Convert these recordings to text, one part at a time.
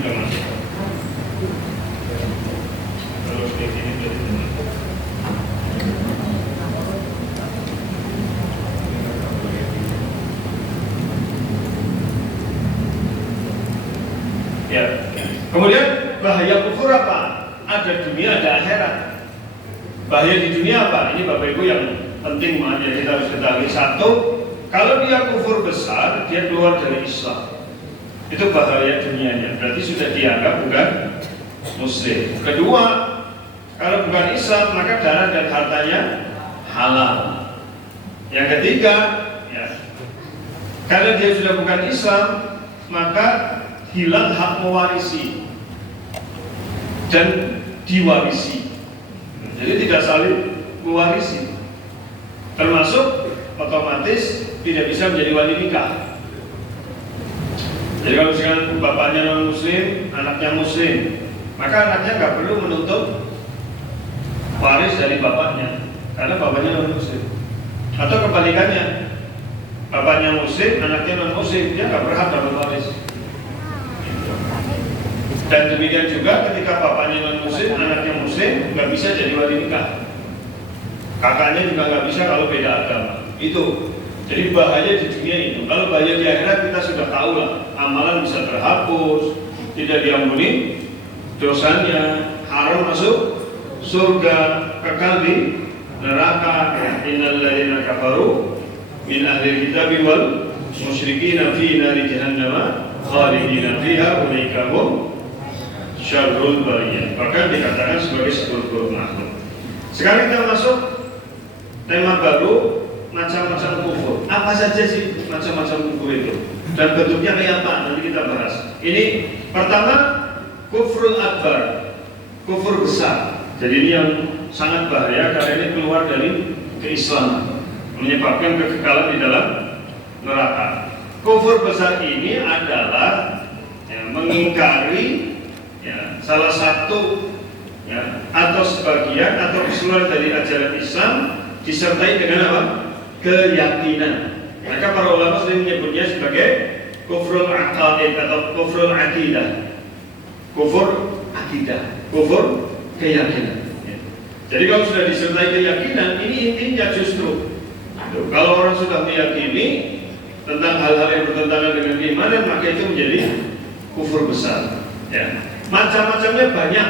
sudah masuk. Kalau kayak gini berarti benar. Ya. Kemudian bahaya kufur apa? Ada dunia, ada akhirat. Bahaya di dunia apa? Ini Bapak Ibu yang penting makanya kita harus ketahui. Satu, kalau dia kufur besar, dia keluar dari Islam. Itu bahaya dunianya. Berarti sudah dianggap bukan Muslim. Kedua, kalau bukan Islam, maka darah dan hartanya halal. Yang ketiga, ya, karena dia sudah bukan Islam, maka hilang hak mewarisi dan diwarisi. Jadi tidak saling mewarisi. Termasuk otomatis tidak bisa menjadi wali nikah. Jadi kalau misalkan bapaknya non muslim, anaknya muslim, maka anaknya nggak perlu menuntut waris dari bapaknya, karena bapaknya non muslim. Atau kebalikannya, bapaknya muslim, anaknya non muslim, dia nggak berhak dapat waris. Dan demikian juga ketika bapaknya non muslim, anaknya muslim, nggak bisa jadi wali nikah. Kakaknya juga nggak bisa kalau beda agama. Itu. Jadi bahaya di dunia itu. Kalau bahaya di akhirat kita sudah tahu lah. Amalan bisa terhapus, tidak diampuni dosanya, haram masuk surga, kekal di neraka. Innal ladzina kafaru min ahli kitab wal musyrikin fi nari jahannam khalidina fiha ulaika hum syarrul bariyah. Bahkan dikatakan sebagai seburuk-buruk makhluk. Sekarang kita masuk tema baru, macam-macam kufur. Apa saja sih macam-macam kufur itu? Dan bentuknya kayak apa? Nanti kita bahas. Ini pertama, kufrul akbar, kufur besar. Jadi ini yang sangat bahaya karena ini keluar dari keislaman, menyebabkan kekekalan di dalam neraka. Kufur besar ini adalah mengingkari salah satu atau sebagian atau keseluruhan dari ajaran Islam disertai dengan apa? Keyakinan. Maka para ulama sering menyebutnya sebagai kufrul aqaid atau kufrul akidah. Kufur akidah, kufur keyakinan. Jadi kalau sudah disertai keyakinan, ini intinya justru kalau orang sudah meyakini tentang hal-hal yang bertentangan dengan keimanan, maka itu menjadi kufur besar. Ya. Macam-macamnya banyak.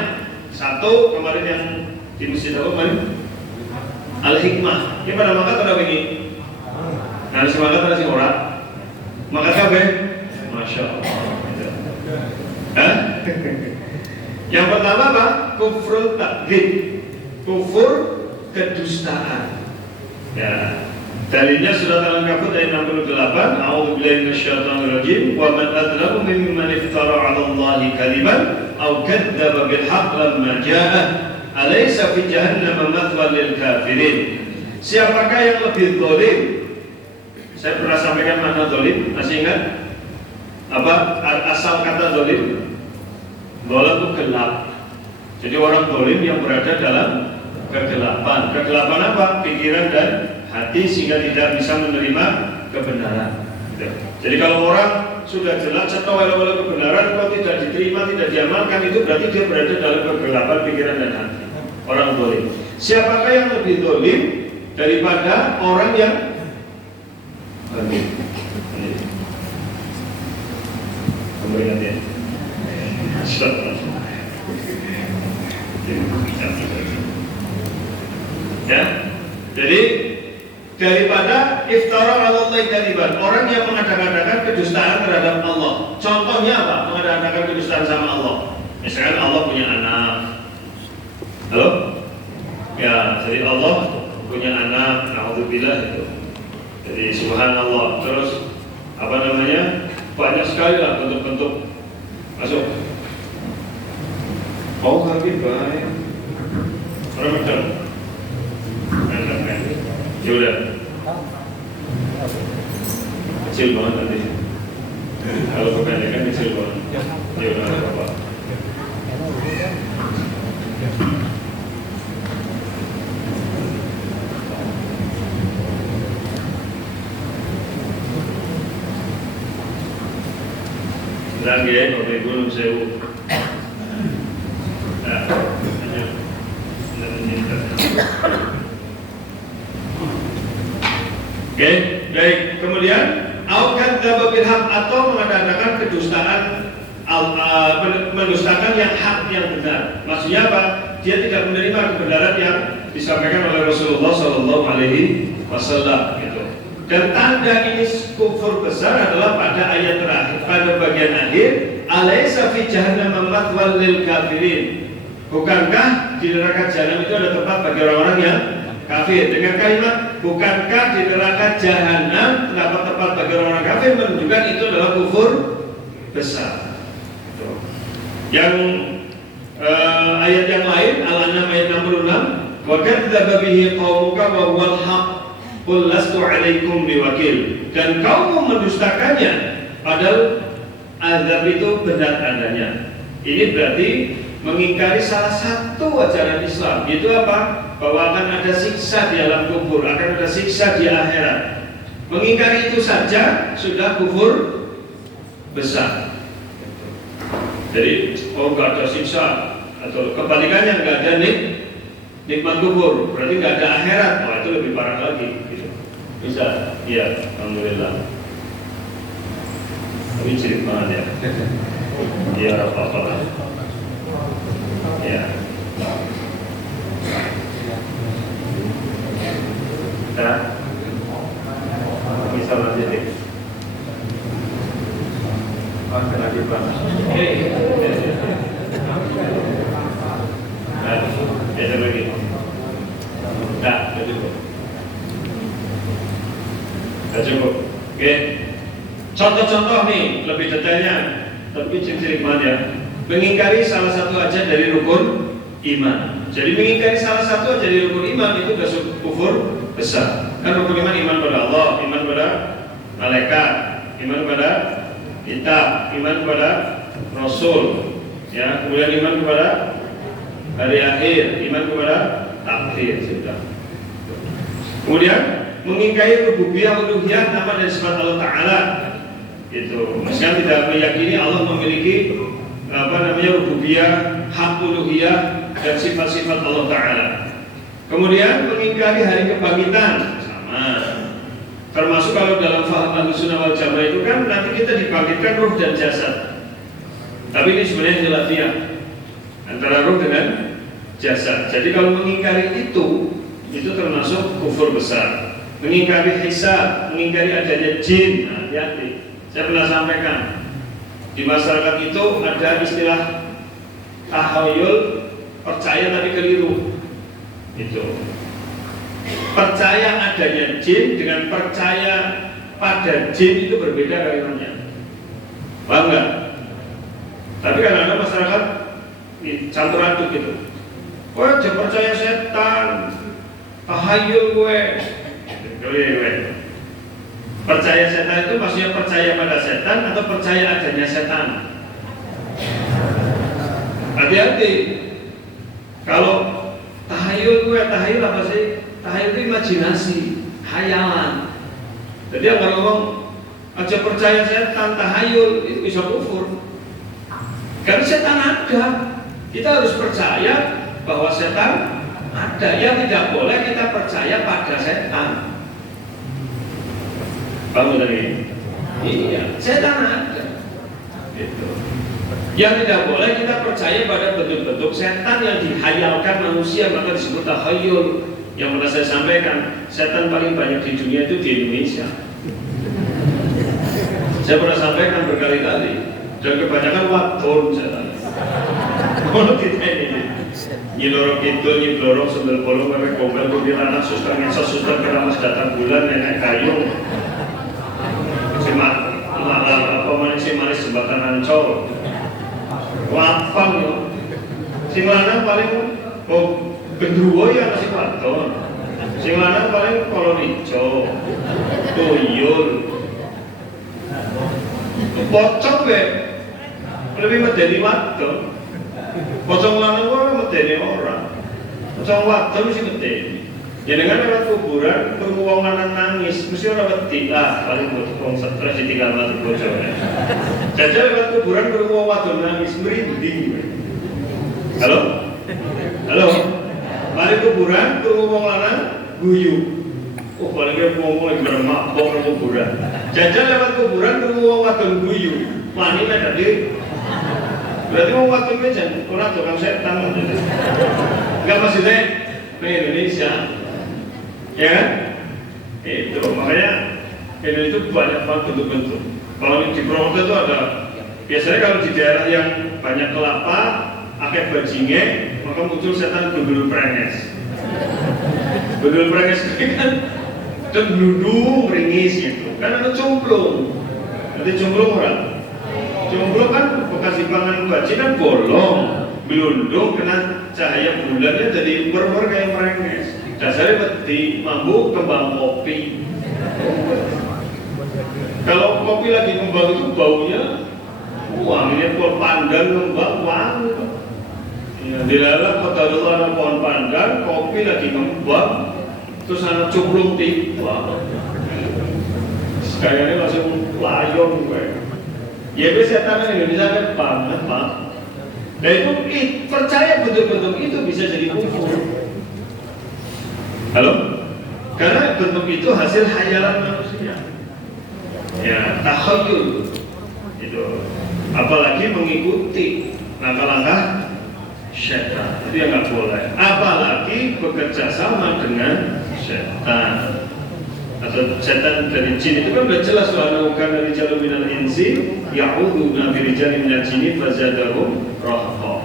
Satu kemarin yang di Masjid kemarin Al-Hikmah. Ini pada makan atau ini? Nah, semangat ada sing ora. Makan kabeh. Masya Allah. Yang pertama apa? Kufrul takdzib. Kufur kedustaan. Ya. Dalilnya surat Al-Ankabut ayat 68. A'udzubillahi minasyaitonir rajim. Wa man adzlamu mimman iftara 'ala Allahi kadziban aw kadzdzaba bil haqq lamma jaa'a. Alaysa fi jahannam mathwan lil kafirin. Siapakah yang lebih zalim? Saya pernah sampaikan makna zalim, masih ingat? Apa asal kata zalim? Zalim itu gelap. Jadi orang zalim yang berada dalam kegelapan. Kegelapan apa? Pikiran dan hati sehingga tidak bisa menerima kebenaran. Jadi kalau orang sudah jelas atau walau kebenaran kalau tidak diterima, tidak diamalkan, itu berarti dia berada dalam kegelapan pikiran dan hati. Orang zalim. Siapakah yang lebih zalim daripada orang yang kamu ingat ya? Ya, jadi daripada iftara 'ala Allahi kadziban, orang yang mengadakan kedustaan terhadap Allah. Contohnya apa? Mengadakan kedustaan sama Allah. Misalkan Allah punya anak. Halo? Ya, jadi Allah punya anak, naudzubillah itu. Jadi subhanallah. Terus apa namanya? Banyak sekali lah bentuk-bentuk. Masuk. Oh, tapi baik. Orang betul. Ya udah. Kecil banget nanti. Kalau kebanyakan kecil banget. Ya udah apa-apa. Lagi, Bapak Ibu Nun Sewu. Nah, oke, baik. Kemudian aukat dababil hak atau mengadakan kedustaan, mendustakan yang hak yang benar. Maksudnya apa? Dia tidak menerima kebenaran yang disampaikan oleh Rasulullah Shallallahu Alaihi Wasallam. Gitu. Dan tanda ini kufur besar adalah pada ayat terakhir, pada bagian akhir, alaysa fi jahannam mathwal lil kafirin. Bukankah di neraka jahanam itu ada tempat bagi orang-orang yang kafir? Dengan kalimat bukankah di neraka jahanam terdapat tempat bagi orang-orang kafir menunjukkan itu adalah kufur besar. Yang ayat yang lain Al-An'am ayat 66, wa kadzdzaba bihi qaumuka wa huwal haqq qul lastu 'alaikum biwakil. Dan kaum mendustakannya padahal azab itu benar adanya. Ini berarti mengingkari salah satu ajaran Islam, yaitu apa? Bahwa akan ada siksa di alam kubur, akan ada siksa di akhirat. Mengingkari itu saja sudah kufur besar. Jadi, nggak ada siksa, atau kebalikannya nggak ada nikmat kubur, berarti nggak ada akhirat. Wah, itu lebih parah lagi. Gitu. Bisa? Iya, alhamdulillah. Tapi cirit banget ya. Iya, apa-apa lah. Ya. Nah, misal nanti deh. Lagi panas. Nah, biasa lagi. Nah, cukup. Cukup. Oke. Contoh-contoh nih, lebih detailnya, tapi ciri-ciri iman ya. Mengingkari salah satu aja dari rukun iman. Jadi mengingkari salah satu aja dari rukun iman itu sudah kufur besar. Kan rukun iman pada Allah, iman pada malaikat, iman pada kitab, iman kepada Rasul, ya, kemudian iman kepada hari akhir, iman kepada takdir sudah. Kemudian mengingkari rububiyah, uluhiyah, nama dan sifat Allah Taala. Itu, maksudnya tidak meyakini Allah memiliki rububiyah, hak uluhiyah dan sifat-sifat Allah Taala. Kemudian mengingkari hari kebangkitan, sama. Termasuk kalau dalam faham Ahlussunnah wal Jamaah itu kan nanti kita dibangkitkan ruh dan jasad. Tapi ini sebenarnya khilafiyah antara ruh dengan jasad. Jadi kalau mengingkari itu termasuk kufur besar. Mengingkari hisab, mengingkari adanya jin, hati-hati. Saya pernah sampaikan di masyarakat itu ada istilah tahayul, percaya tapi keliru. Itu. Percaya adanya jin dengan percaya pada jin itu berbeda kalimatnya. Paham nggak? Tapi kadang-kadang masyarakat campur aduk gitu. Wah, jangan percaya setan, tahayul gue. Percaya setan itu maksudnya percaya pada setan atau percaya adanya setan? Hati-hati. Kalau tahayul apa sih? Tahayul itu imajinasi, hayalan. Jadi kalau ngomong aja percaya setan, tahayul itu bisa kufur. Karena setan ada, kita harus percaya bahwa setan ada. Yang tidak boleh kita percaya pada setan. Paham tadi? Iya, setan ada. Gitu. Yang tidak boleh kita percaya pada bentuk-bentuk setan yang dihayalkan manusia, maka disebut tahayul. Yang pernah saya sampaikan, setan paling banyak di dunia itu di Indonesia. Saya pernah sampaikan berkali-kali, dan kebanyakan waton setan. Kalau kita ini nyilorok itu, nyilorok sendal bolong, mereka gombel, kuntil anak, suster ngesot, suster keramas datang bulan, nenek kayung, si manis jembatan Ancol, wapang yo. Sing lanang paling gendruwo ya masih waton. Sing lanang paling kolor hijau, tuyul, pocong be, lebih medeni waton. Pocong lanang orang medeni orang, pocong waton mesti medeni. Jangan lewat kuburan, perlu wong lanang nangis, mesti ora wedi lah, paling butuh wong stres ditinggal mati bojone. Jajal lewat kuburan perlu wong wadon nangis, merinding. Halo? Halo? Mari kuburan perlu wong lanang guyu. Oh, paling wong lagi bermabok nang kuburan. Jajal lewat kuburan perlu wong wadon guyu. Wani nek tadi. Berarti wong wadon jan ora tukang setan. Enggak maksudnya di Indonesia. Ya kan? Itu makanya ini itu banyak banget bentuk-bentuk. Kalau di Purwokerto itu ada, biasanya kalau di daerah yang banyak kelapa, akeh bajinge, maka muncul setan gundul prenges. Gundul prenges itu kan gludung ringis gitu. Kan ada cumplung. Nanti cumplung orang. Cumplung kan bekas dipangan bajing kan bolong, gelundung kena cahaya bulannya jadi ber-ber kayak prenges. Dasarnya peti, mambu kembang kopi. Kalau kopi lagi kembang itu baunya wanginya pohon pandan kembang wangi. Ya, dilalah kota dulu ada pohon pandan, kopi lagi kembang, terus anak cumplung tiba. Kayaknya langsung layong gue. Ya setan Indonesia kan banget pak. Nah itu percaya bentuk-bentuk itu bisa jadi kufur. Halo? Karena bentuk itu hasil hayalan manusia. Ya, takhayul. Itu. Apalagi mengikuti langkah-langkah syaitan. Itu yang nggak boleh. Apalagi bekerja sama dengan syaitan. Atau setan dari jin itu kan udah jelas soal bukan dari jalur minal insi ya'udhu nabi rijal minal jini fazadahum rahqa.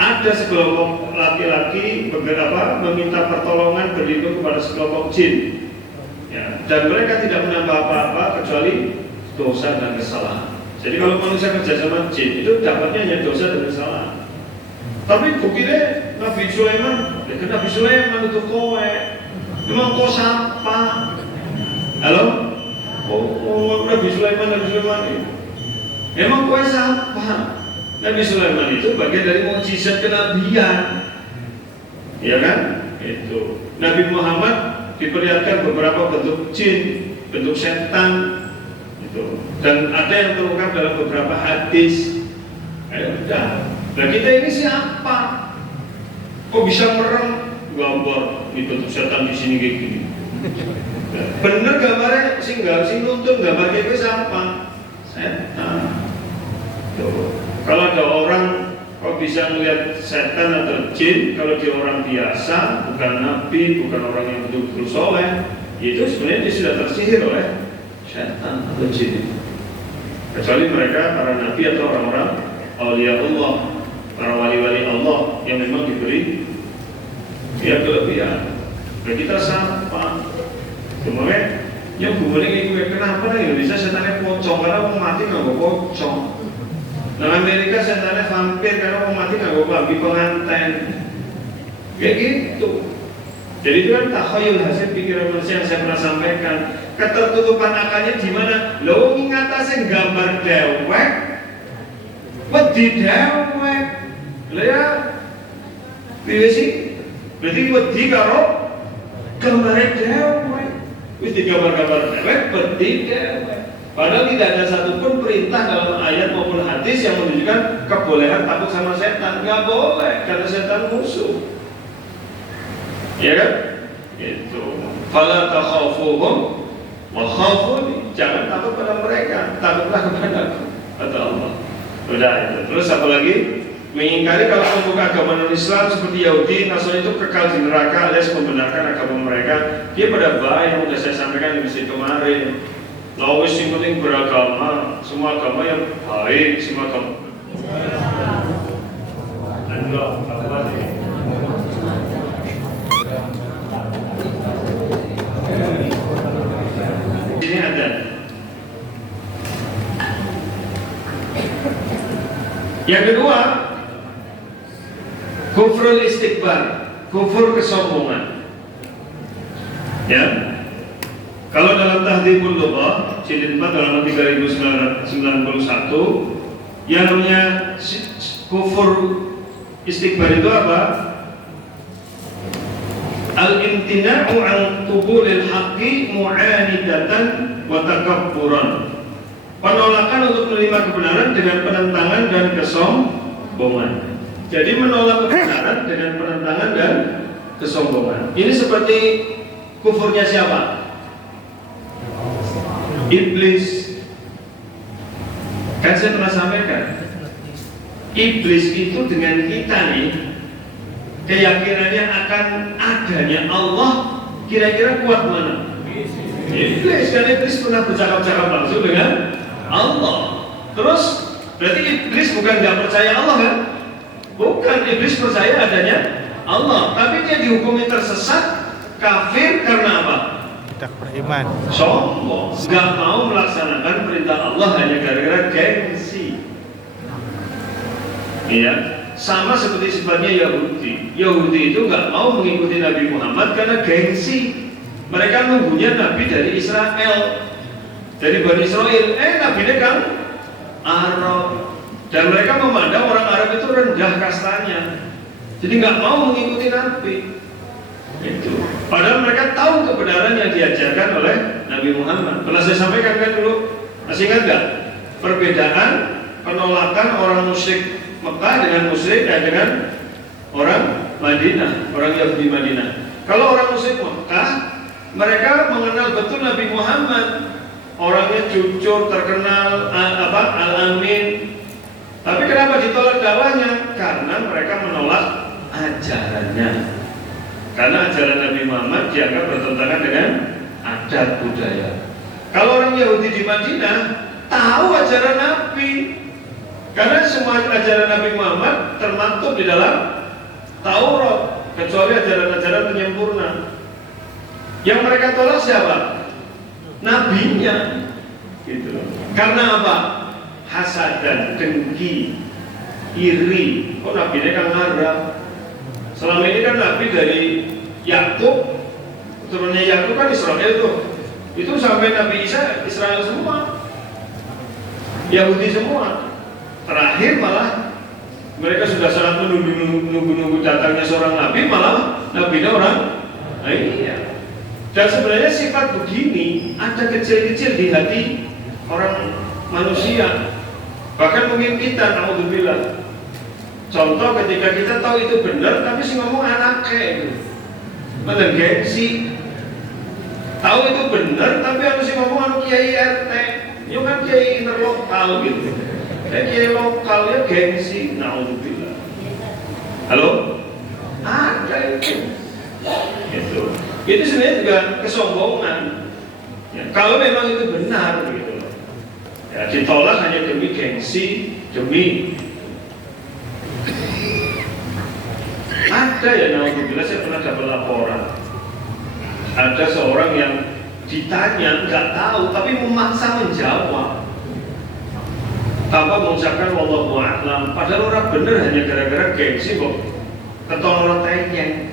Ada sekelompok laki-laki beberapa meminta pertolongan berlindung kepada sekelompok jin, ya, dan mereka tidak menambah apa-apa kecuali dosa dan kesalahan. Jadi kalau manusia kerja sama jin itu dapatnya hanya dosa dan kesalahan. Tapi buktinya Nabi Sulaiman, Nabi Sulaiman itu kowe, memang kau siapa? Halo? Oh, Nabi Sulaiman itu, memang kau siapa? Nabi Sulaiman itu bagian dari mukjizat kenabian, ya kan? Itu Nabi Muhammad diperlihatkan beberapa bentuk jin, bentuk setan, itu, dan ada yang terungkap dalam beberapa hadis. Ayo udah, nah kita ini siapa? Kok bisa merem gambar di bentuk setan di sini kayak gini? Bener gambarnya sing nuntun gambar kayak siapa? Setan. Tuh. Kalau ada orang kok bisa melihat setan atau jin, kalau dia orang biasa, bukan nabi, bukan orang yang betul-betul soleh, itu sebenarnya dia sudah tersihir oleh setan atau jin. Kecuali mereka para nabi atau orang-orang aulia Allah, para wali-wali Allah yang memang diberi ya kelebihan. Nah kita sama, semuanya yang boleh ini kenapa nih Indonesia setannya pocong karena mau mati nggak mau pocong. Nah Amerika setannya vampir karena mau mati nggak babi pengantin, kayak gitu. Jadi itu kan takhayul hasil pikiran manusia yang saya pernah sampaikan. Ketertutupan akalnya di mana? Lo ngatasin gambar dewek, wedi dewek, lo ya, sih. Berarti wedi karo gambar dewek, wis di gambar-gambar dewek, wedi dewek. Padahal tidak ada satupun perintah dalam ayat maupun hadis yang menunjukkan kebolehan takut sama setan. Nggak boleh, karena setan musuh. Ya kan? Itu. Fala takhafuhum wa khafuni. Jangan takut pada mereka, takutlah kepadaku, kata Allah. Udah itu. Terus apa lagi? Mengingkari kalau pemeluk agama non-Islam seperti Yahudi, Nasrani itu kekal di neraka alias membenarkan agama mereka. Dia pada baik yang sudah saya sampaikan di sini kemarin. Lawis yang penting beragama, semua agama yang baik, semua agama. Ini ada. Yang kedua, kufrul istikbar, kufur kesombongan. Ya. Kalau dalam Tahdhibul Lughah jilid 4 halaman 3991 yang namanya kufur istikbar itu apa? Al-imtina'u an qubulil haqqi mu'anidatan wa takabburan. Penolakan untuk menerima kebenaran dengan penentangan dan kesombongan. Jadi menolak kebenaran dengan penentangan dan kesombongan. Ini seperti kufurnya siapa? Iblis. Kan saya pernah sampaikan, iblis itu dengan kita nih, keyakinannya akan adanya Allah kira-kira kuat mana? Iblis, karena iblis pernah bercakap-cakap langsung dengan Allah. Terus berarti iblis bukan nggak percaya Allah kan? Bukan, iblis percaya adanya Allah, tapi dia dihukumi tersesat, kafir karena apa? Tidak beriman, Sombong, nggak mau melaksanakan perintah Allah hanya gara-gara gengsi. Iya, sama seperti sifatnya Yahudi. Yahudi itu nggak mau mengikuti Nabi Muhammad karena gengsi. Mereka nunggunya Nabi dari Israel, dari Bani Israel. Nabinya kan Arab, dan mereka memandang orang Arab itu rendah kastanya. Jadi nggak mau mengikuti Nabi. Itu. Padahal mereka tahu kebenaran yang diajarkan oleh Nabi Muhammad. Pernah saya sampaikan kan dulu, masih ingat nggak? Perbedaan penolakan orang musyrik Mekah dengan musyrik dengan orang Madinah, orang Yahudi Madinah. Kalau orang musyrik Mekah, mereka mengenal betul Nabi Muhammad, orangnya jujur, terkenal, al-amin. Tapi kenapa ditolak dakwahnya? Karena mereka menolak ajarannya. Karena ajaran Nabi Muhammad dianggap bertentangan dengan adat budaya. Kalau orang Yahudi di Madinah tahu ajaran Nabi, karena semua ajaran Nabi Muhammad termaktub di dalam Taurat, kecuali ajaran-ajaran penyempurna. Yang mereka tolak siapa? Nabinya. Gitu. Karena apa? Hasad dan dengki, iri. Oh, nabinya kan Arab. Selama ini kan Nabi dari Yakub, turunnya Yakub kan Israel tuh. Itu sampai Nabi Isa Israel semua, Yahudi semua. Terakhir malah mereka sudah sangat menunggu datangnya seorang Nabi, malah Nabi orang. Nah, iya. Dan sebenarnya sifat begini ada kecil-kecil di hati orang manusia. Bahkan mungkin kita, naudzubillah. Contoh ketika kita tahu itu benar, tapi si ngomong anaknya itu malah gengsi. Tahu itu benar, tapi harus si ngomong anu kiai RT, ya kan kiai interlokal gitu. Kiai lokal ya gengsi, naudzubillah. Halo? Ada itu. Itu sebenarnya juga kesombongan. Ya, kalau memang itu benar gitu. Ya, ditolak hanya demi gengsi, demi ada ya, naudzubillah, saya pernah dapat laporan. Ada seorang yang ditanya nggak tahu tapi memaksa menjawab tanpa mengucapkan wallahu a'lam, padahal orang bener hanya gara-gara gengsi kok ketolong tanya.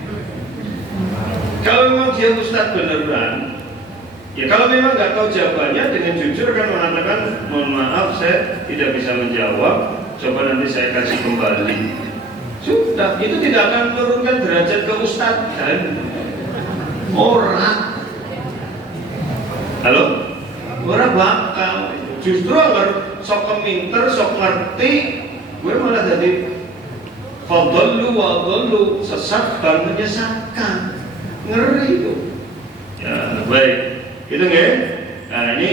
Kalau memang dia ustadz beneran, ya kalau memang nggak tahu jawabannya, dengan jujur kan mengatakan mohon maaf saya tidak bisa menjawab, coba nanti saya kasih kembali. Sudah, itu tidak akan menurunkan derajat keustadzan orang. Halo? Orang bakal justru agar sok keminter, sok ngerti, gue malah jadi fadallu wa adallu, sesat dan menyesatkan. Ngeri itu. Ya, baik. Itu nggak? Nah, ini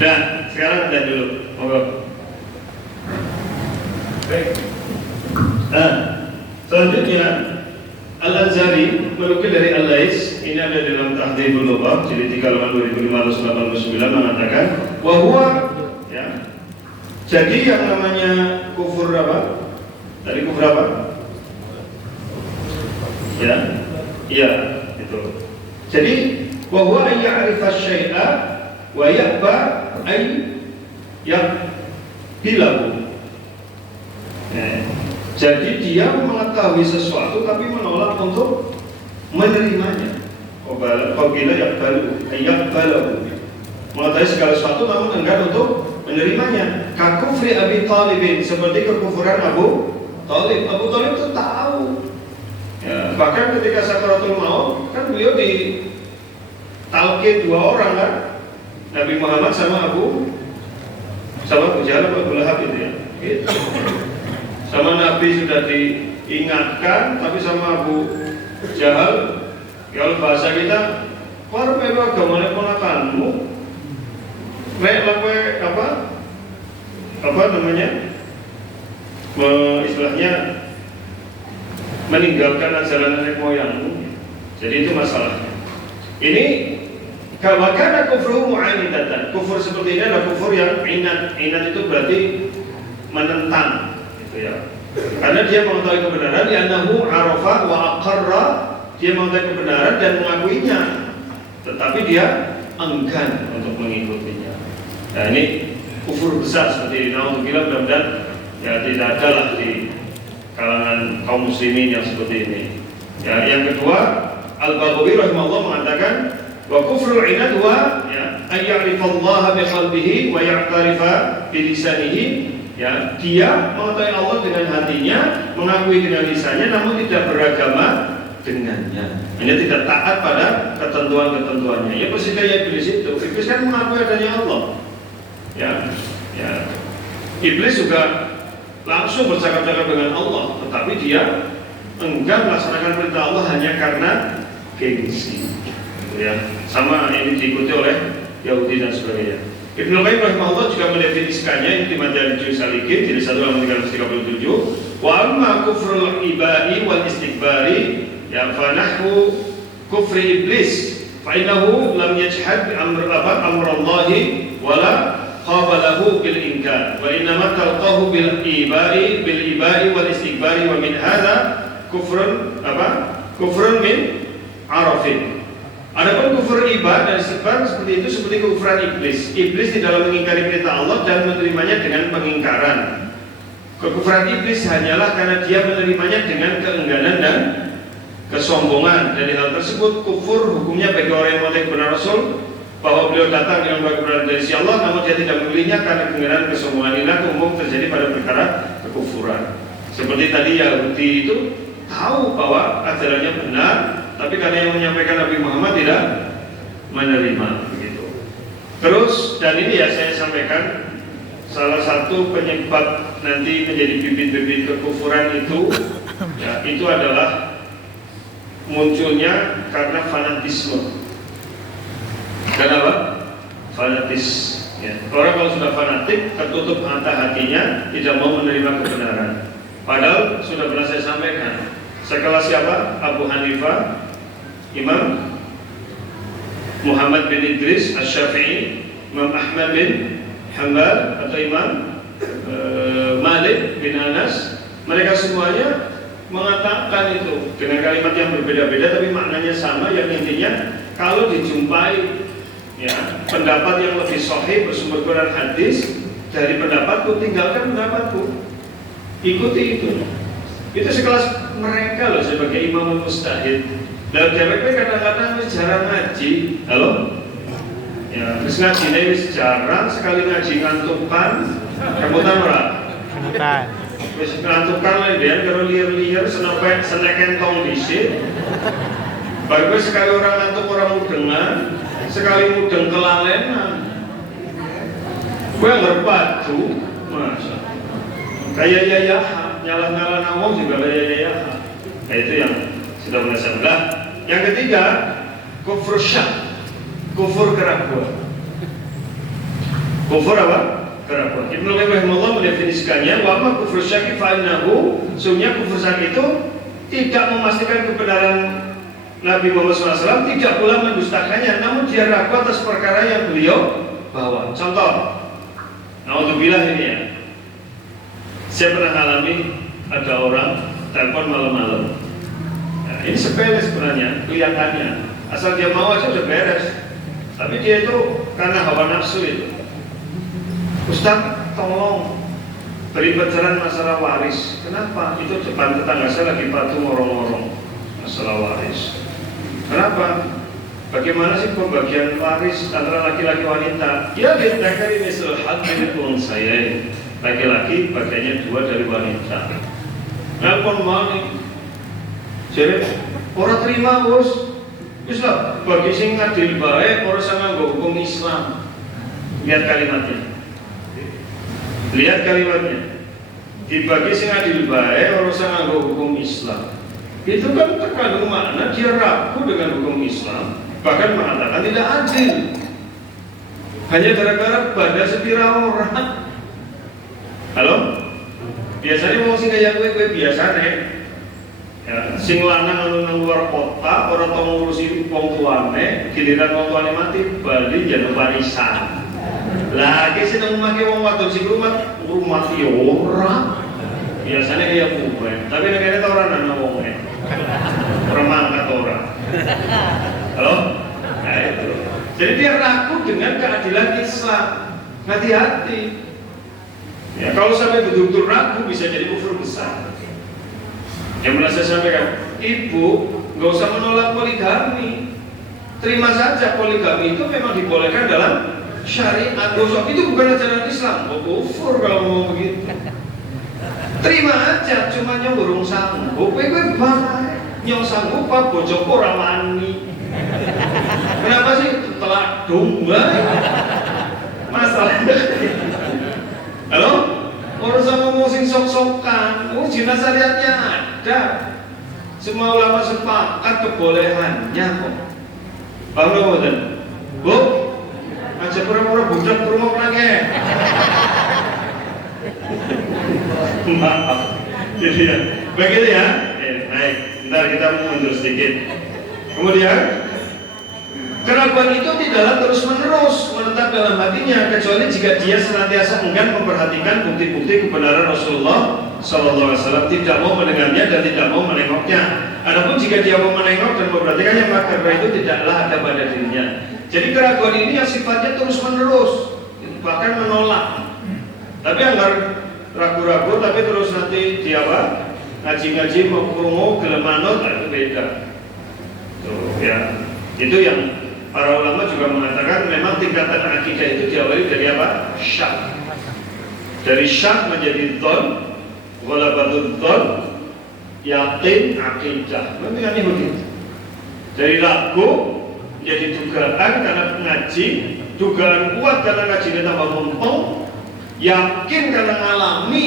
Dan sekarang ada dulu. Monggo. Baik. Nah, selanjutnya Al-Azhari menukil dari Al-Lais, ini ada dalam Tahdhibul Lughah jilid 3 halaman 2589 mengatakan bahwa ya, jadi yang namanya kufur apa? Tadi kufur apa? Ya, iya itu. Jadi bahwa ya'rifa syai'a wa ya'ba ay yaqbilahu. Jadi dia mengetahui sesuatu tapi menolak untuk menerimanya. Qabila yaqbalu ayyaqbalahu. Mengetahui segala sesuatu namun enggan untuk menerimanya. Kakufri Abi Thalib, seperti kekufuran Abu Thalib. Abu Thalib itu tahu. Ya, bahkan ketika sakaratul maut kan beliau ditalqin 2 orang kan, Nabi Muhammad sama Abu Jahal, Abu Lahab itu ya. Gitu. Sama Nabi sudah diingatkan, tapi sama Abu Jahal, kalau bahasa kita, "War melu agamane ponakanmu." Nek apa namanya? Istilahnya meninggalkan ajaran nenek moyangmu. Jadi itu masalahnya. Ini karena kufur mu'anidatan. Kufur seperti ini adalah kufur yang inat. Inat itu berarti menentang, gitu ya. Karena dia mengetahui kebenaran, li'annahu arafa wa aqarra, dia mengetahui kebenaran dan mengakuinya, tetapi dia enggan untuk mengikutinya. Nah ini kufur besar seperti ini. Na'udzubillah, mudah-mudahan ya tidak ada lah di kalangan kaum muslimin yang seperti ini. Ya, yang kedua, Al-Baghawi rahimahullah mengatakan wa kufrul inad wa ya ayya'rifallaha bi qalbihi wa ya'tarifa bi lisanihi. Ya, dia mengetahui Allah dengan hatinya, mengakui dengan lisannya, namun tidak beragama dengannya. Hanya tidak taat pada ketentuan-ketentuannya. Ya persis kayak iblis itu. Iblis kan mengakui adanya Allah. Ya, iblis juga langsung bercakap-cakap dengan Allah, tetapi dia enggan melaksanakan perintah Allah hanya karena gengsi. Ya, sama ini diikuti oleh Yahudi dan sebagainya. Ibnu Qayyim rahimahullah juga mendefinisikannya di Madarijus Salikin di 1/337. Wa amma kufrul ibadi wal istikbari ya fa nahwu kufri iblis fa innahu lam yajhad amrallahi wala qabalahu bil inkar wa innama talqahu bil ibai wal istikbari wa min hadha kufrun min arafin. Adapun kufur ibad dan istikbar seperti itu seperti kekufuran iblis. Iblis di dalam mengingkari perintah Allah dan menerimanya dengan pengingkaran. Kekufuran iblis hanyalah karena dia menerimanya dengan keengganan dan kesombongan. Dari hal tersebut kufur hukumnya bagi orang yang mengetahui benar Rasul bahwa beliau datang dengan kebenaran dari si Allah, namun dia tidak memilihnya karena keengganan dan kesombongan. Inilah umum terjadi pada perkara kekufuran. Seperti tadi Yahudi itu tahu bahwa ajarannya benar, tapi karena yang menyampaikan Nabi Muhammad tidak menerima, begitu. Terus dan ini ya saya sampaikan salah satu penyebab nanti menjadi bibit-bibit kekufuran itu, ya, itu adalah munculnya karena fanatisme. Kenapa? Fanatis. Ya. Orang kalau sudah fanatik, tertutup mata hatinya, tidak mau menerima kebenaran. Padahal sudah pernah saya sampaikan. Sekelas siapa? Abu Hanifah, Imam Muhammad bin Idris Asy-Syafi'i, Imam Ahmad bin Hanbal atau Imam Malik bin Anas, mereka semuanya mengatakan itu dengan kalimat yang berbeda-beda tapi maknanya sama, yang intinya kalau dijumpai ya pendapat yang lebih sahih bersumber Quran hadis dari pendapatku, tinggalkan pendapatku, ikuti itu. Itu sekelas mereka loh sebagai imam mustahid. Dan DPP kadang-kadang jarang ngaji. Halo? Ya, terus ngajinya jarang, sekali ngaji ngantukan, rebutan ora? Rebutan. Terus ngantukan ledean karo liar-liar seneken tong disit. Baru sekali orang ngantuk orang mudengan, sekali mudeng kelalenan. Gue ngerbatu, masa. Kayak yayahan, nyala-nyala nawang juga kayak yayahan. Nah itu yang sudah pernah saya bilang. Yang ketiga, kufur syak, kufur keraguan. Kufur apa? Keraguan. Ibnu Qayyim rahimahullah mendefinisikannya, wa ma kufur syak fa innahu, sungguhnya kufur syak itu tidak memastikan kebenaran Nabi Muhammad SAW, tidak pula mendustakannya, namun dia ragu atas perkara yang beliau bawa. Contoh, naudzubillah ini ya, saya pernah alami ada orang telepon malam-malam. Nah, ini sepele sebenarnya, kelihatannya, asal dia mau aja udah beres. Tapi dia itu karena hawa nafsu itu. Ustaz, tolong beri pencerahan masalah waris. Kenapa? Itu depan tetangga saya lagi patuh ngorong-ngorong masalah waris. Kenapa? Bagaimana sih pembagian waris antara laki-laki wanita? Ya, lihat ini misal hak milik saya. Laki-laki bagiannya 2 dari wanita. nelpon mani. Jadi orang terima bos. Islam bagi sing adil baik orang sama hukum Islam. Lihat kalimatnya. Lihat kalimatnya. Dibagi sing adil baik orang sama hukum Islam. Itu kan terkandung makna dia ragu dengan hukum Islam, bahkan mengatakan tidak adil. Hanya gara-gara pada sepira orang. Halo? Biasanya mau sing kayak gue biasa nih. Ya, sing lanang anu nang luar kota, ora tau ngurusi wong tuane, giliran wong tuane mati bali jane warisan. Lah iki sing make wong wadon sing rumah mati ora. Biasanya dia kuwe, tapi nek kene ora ana wonge. Ora mangkat ora. Halo? Nah itu. Jadi dia ragu dengan keadilan Islam. Hati-hati. Ya, kalau sampai betul-betul ragu bisa jadi kufur besar. Yang pernah saya sampaikan, ibu nggak usah menolak poligami. Terima saja poligami itu memang dibolehkan dalam syariat. Gosok itu bukan ajaran Islam. Oh, kufur kalau mau begitu. Terima aja, cuma nyong sanggup. Gue baik. Nyong sanggup pak bojok ora wani. Kenapa sih telak domba? Masalahnya. Halo? Orang sama mau sing sok-sokan, jinak syariatnya ada. Semua ulama sepakat kebolehannya kok. Paham nggak boten? Bu, aja pura-pura budak ke rumah lagi. Maaf. Jadi ya, begitu ya. Naik. Ntar kita mundur sedikit. Kemudian keraguan itu tidaklah terus-menerus menetap dalam hatinya, kecuali jika dia senantiasa enggan memperhatikan bukti-bukti kebenaran Rasulullah SAW, tidak mau mendengarnya dan tidak mau menengoknya. Adapun jika dia mau menengok dan memperhatikannya, maka itu tidaklah ada pada dirinya. Jadi keraguan ini yang sifatnya terus-menerus, bahkan menolak. Tapi agar ragu-ragu, tapi terus nanti dia apa? Ngaji-ngaji mau krungu gelem manut, itu beda. Tuh ya, itu yang para ulama juga mengatakan memang tingkatan akidah itu diawali dari apa? Syak. Dari syak menjadi dhon, ghalabatul dhon, yakin, akidah. Memang ini begitu. Dari ragu menjadi dugaan karena ngaji, dugaan kuat karena ngajinya tambah mumpung, yakin karena ngalami,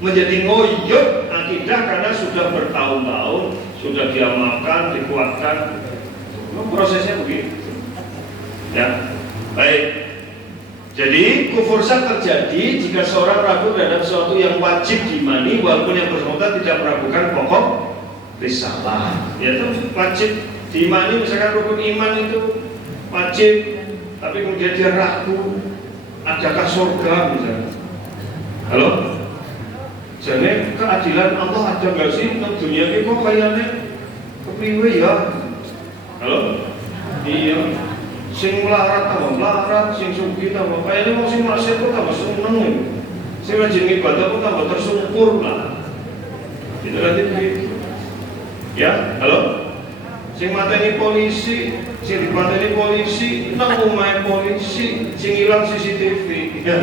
menjadi ngoyok, akidah karena sudah bertahun-tahun sudah diamalkan, dikuatkan. Prosesnya begitu. Ya, baik. Jadi kufur syak terjadi jika seorang ragu terhadap sesuatu yang wajib diimani, walaupun yang bersangkutan tidak meragukan pokok risalah. Yaitu wajib diimani, misalkan rukun iman itu wajib, tapi kemudian dia ragu, adakah surga misalnya? Halo? Jadi keadilan Allah ada nggak sih? Nang dunia ini kok kayaknya kepriwe ya? Halo? Iya. Sing melarat tambah melarat, sing sugih tambah kayaknya mau sing maksiat kok tambah seneng. Sing rajin ibadah kok tambah tersungkur lah. Itu nanti begitu. Ya, halo? Sing mateni polisi, sing dipateni polisi, nang omahe polisi, sing ilang CCTV. Ya.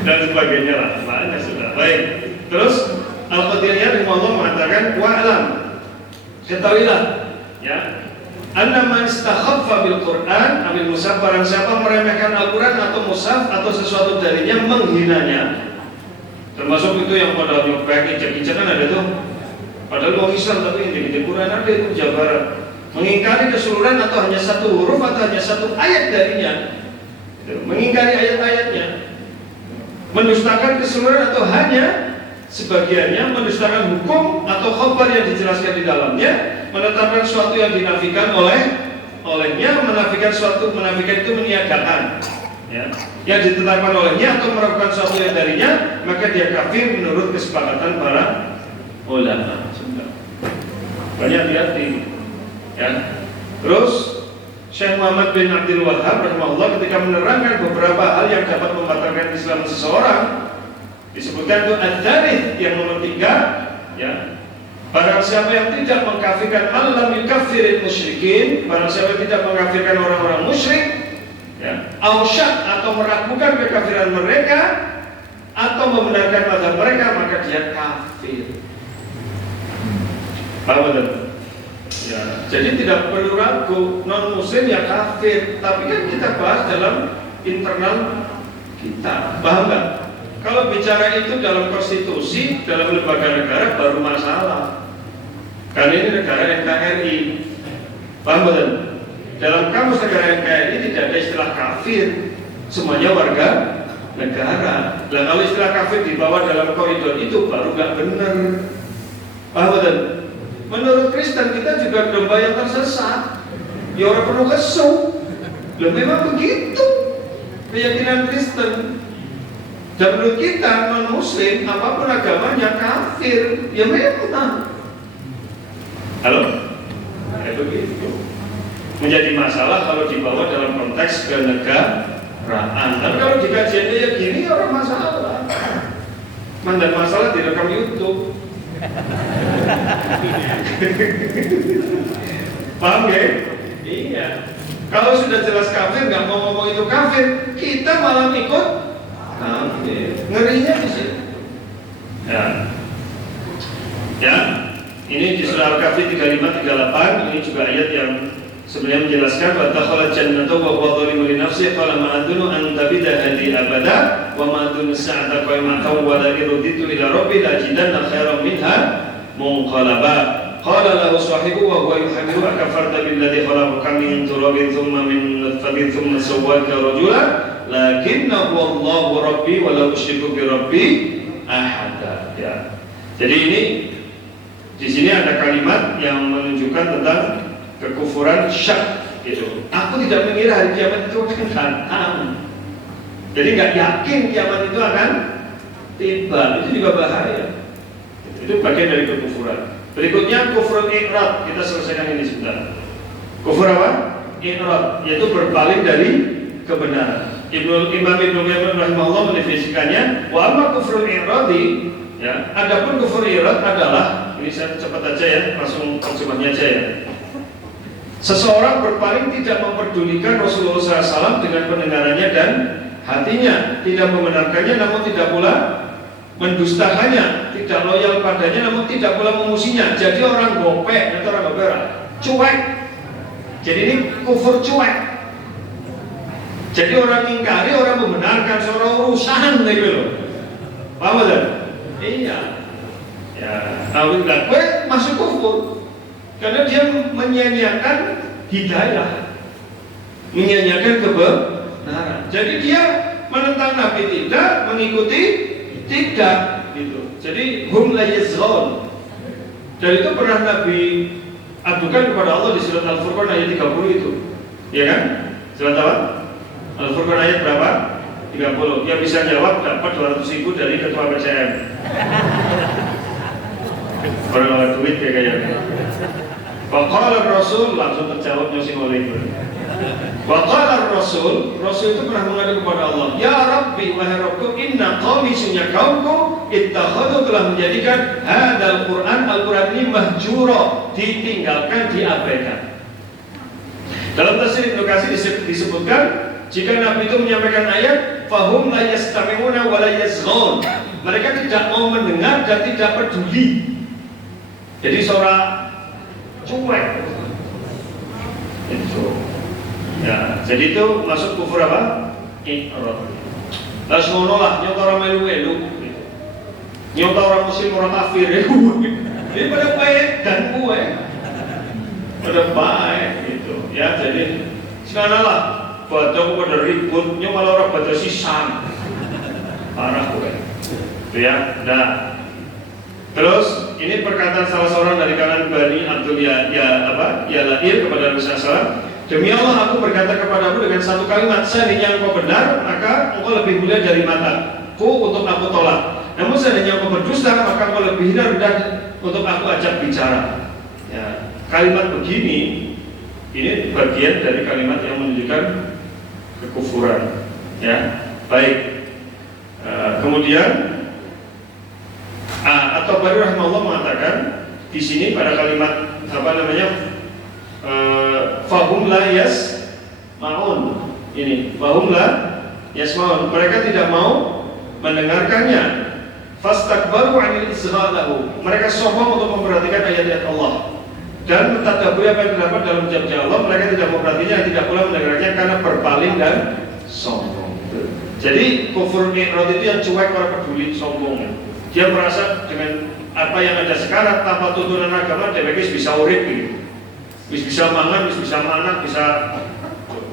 Dan sebagainya lah, makanya sudah baik. Terus Al-Qadiriyah rahimahullah mengatakan wa'lam, ketahuilah ya, anna man istakhaffa bil Quran ambil mushaf, barang siapa meremehkan Al-Quran atau mushaf atau sesuatu darinya, menghinanya, termasuk itu yang pada nyopek, injek-injek kan ada tuh, padahal mau Islam tapi injek-injek Quran ada itu jabaran. Mengingkari keseluruhan atau hanya satu huruf atau hanya satu ayat darinya, mengingkari ayat-ayatnya, mendustakan keseluruhan atau hanya sebagiannya, mendustakan hukum atau khabar yang dijelaskan di dalamnya, menetapkan sesuatu yang dinafikan olehnya, menafikan suatu, menafikan itu meniadakan ya, yang ditetapkan olehnya atau melakukan sesuatu yang darinya, maka dia kafir menurut kesepakatan para ulama. Banyak hati-hati. Ya. Terus Syekh Muhammad bin Abdul Wahhab rahimahullah ketika menerangkan beberapa hal yang dapat membatalkan Islam seseorang, disebutkan itu adzarith yang nomor 3 ya. Barang siapa yang tidak mengkafirkan malam yukaffirin musyrikin, barang siapa yang tidak mengkafirkan orang-orang musyrik, ya, ausyak atau meragukan kekafiran mereka atau membenarkan mazhab mereka, maka dia kafir. Paham betul? Ya, jadi tidak perlu ragu, non muslim ya kafir. Tapi kan kita bahas dalam internal kita, paham nggak? Kalau bicara itu dalam konstitusi, dalam lembaga negara baru masalah. Karena ini negara NKRI, paham betul? Dalam kamus negara NKRI tidak ada istilah kafir, semuanya warga negara. Nah kalau istilah kafir dibawa dalam koridor itu baru nggak benar, paham betul? Menurut Kristen kita juga domba yang tersesat, ya orang perlu kesu. Loh memang begitu keyakinan Kristen. Dan menurut kita non muslim apapun agamanya kafir, ya memang. Halo? Ya begitu. Menjadi masalah kalau dibawa dalam konteks kenegaraan. Tapi kalau dikajiannya ya gini orang masalah. Mandan masalah direkam YouTube. Paham ya? Iya. Kalau sudah jelas kafir, nggak mau ngomong itu kafir, kita malah ikut kafir. Ngerinya di sini. Ya. Ini di surah Al-Kahfi 35-38. Ini juga ayat yang sebenarnya menjelaskan wa dakhala jannata wa huwa zalimun li nafsihi qala ma adunu an tabida hadi abada wa ma adunu sa'ata qaimatan wa la irditu ila rabbi la jidanna khairan minha munqalaba qala lahu sahibu wa huwa yuhamiru akafarta billadhi khalaqaka min turabin thumma min nutfatin thumma sawwaka rajula lakinnahu Allahu rabbi wa la usyriku bi rabbi ahada. Ya. Jadi ini di sini ada kalimat yang menunjukkan tentang kekufuran syak gitu. Aku tidak mengira hari kiamat itu akan datang. Jadi nggak yakin kiamat itu akan tiba. Itu juga bahaya. Itu bagian dari kekufuran. Berikutnya kufur i'rad. Kita selesaikan ini sebentar. Kufur apa? I'rad, yaitu berpaling dari kebenaran. Imam Ibnu Qayyim rahimahullah mendefinisikannya, wa amma kufur i'radi, ya. Adapun kufur i'rad adalah, ini saya cepat aja ya, langsung terjemahnya aja ya. Seseorang berpaling tidak memperdulikan Rasulullah SAW dengan pendengarannya dan hatinya, tidak membenarkannya namun tidak pula mendustakannya, tidak loyal padanya namun tidak pula memusinya. Jadi orang gopek, atau orang gopek, cuek. Jadi ini kufur cuek. Jadi orang ingkari, orang membenarkan, seorang urusan gitu loh. Paham tak? Iya. Ya, tahu enggak? Gue masuk kufur. Karena dia menyia-nyiakan hidayah, menyia-nyiakan kebenaran. Jadi dia menentang Nabi tidak, mengikuti tidak, gitu. Jadi hum la yazghun. Dan itu pernah Nabi adukan kepada Allah di surat Al-Furqan ayat 30 itu, ya kan? Surat apa? Al-Furqan ayat berapa? 30. Dia bisa jawab dapat 200.000 dari ketua PCM. Orang awal duit kayaknya. Waqala Rasul langsung terjawabnya sing oleh itu. Waqala Rasul itu pernah mengadu kepada Allah, ya Rabbi, wahai Rabbku, inna qaumi sunya kaumku ittakhadhu, telah menjadikan hadal Quran, Al-Quran ini mahjura, ditinggalkan, diabaikan. Dalam tafsir Ibnu Katsir disebutkan, jika Nabi itu menyampaikan ayat, fahum la yastami'una wa la yazghun, mereka tidak mau mendengar dan tidak peduli. Jadi seorang cuek itu. Ya, jadi itu masuk kufur apa? I'rad. Lah semono lah, nyontoh orang melu-melu gitu. Nyontoh orang muslim, orang kafir itu. Ini pada baik dan gue pada baik gitu. Ya, jadi sekarang lah baca pada ribut, malah orang baca sisan. Parah gue. Itu ya. Nah, terus ini perkataan salah seorang dari kalangan Bani Abdul Yalair kepada Nabi SAW. Demi Allah aku berkata kepadamu dengan satu kalimat, seandainya engkau benar maka engkau lebih mulia dari mataku untuk aku tolak. Namun seandainya engkau berdusta maka engkau lebih hina dan untuk aku ajak bicara. Ya, kalimat begini ini bagian dari kalimat yang menunjukkan kekufuran. Ya, baik. Kemudian At-Tabari rahimahullah mengatakan di sini pada kalimat apa namanya, fahum la yasma'un, Ini wahumlah yasmaun, mereka tidak mau mendengarkannya. Fastakbaru 'anil isghalahu, mereka sombong untuk memperhatikan ayat-ayat Allah dan mentadaburi apa yang terdapat dalam ucapan Allah. Mereka tidak memperhatikannya, tidak pula mendengarkannya karena berpaling dan sombong. Jadi kufur i'rad itu yang cuek, orang peduli, sombong. Dia merasa dengan apa yang ada sekarang tanpa tuntunan agama dia bisa urip gitu. Bisa mangan, bisa manak, bisa.